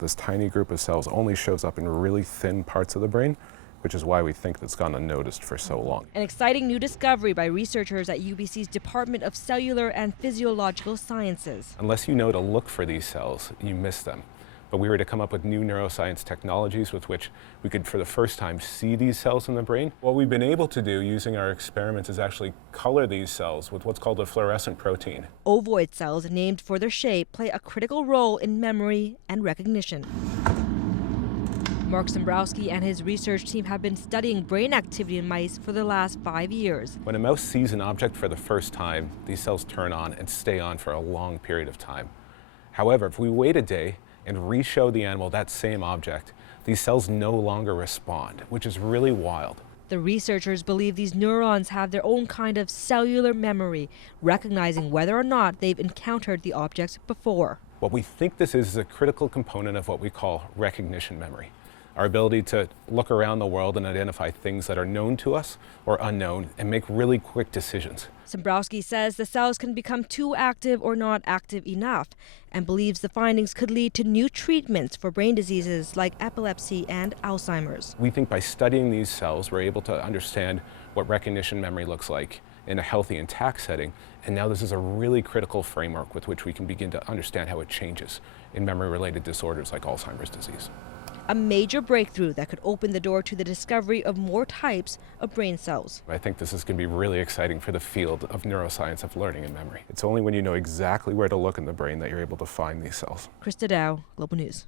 This tiny group of cells only shows up in really thin parts of the brain, which is why we think it's gone unnoticed for so long. An exciting new discovery by researchers at UBC's Department of Cellular and Physiological Sciences. Unless you know to look for these cells, you miss them. But we were to come up with new neuroscience technologies with which we could, for the first time, see these cells in the brain. What we've been able to do using our experiments is actually color these cells with what's called a fluorescent protein. Ovoid cells, named for their shape, play a critical role in memory and recognition. Mark Sombrowski and his research team have been studying brain activity in mice for the last 5 years. When a mouse sees an object for the first time, these cells turn on and stay on for a long period of time. However, if we wait a day and re-show the animal that same object, these cells no longer respond, which is really wild. The researchers believe these neurons have their own kind of cellular memory, recognizing whether or not they've encountered the objects before. What we think this is a critical component of what we call recognition memory. Our ability to look around the world and identify things that are known to us or unknown and make really quick decisions. Sombrowski says the cells can become too active or not active enough and believes the findings could lead to new treatments for brain diseases like epilepsy and Alzheimer's. We think by studying these cells, we're able to understand what recognition memory looks like in a healthy, intact setting. And now this is a really critical framework with which we can begin to understand how it changes in memory-related disorders like Alzheimer's disease. A major breakthrough that could open the door to the discovery of more types of brain cells. I think this is going to be really exciting for the field of neuroscience of learning and memory. It's only when you know exactly where to look in the brain that you're able to find these cells. Christa Dao, Global News.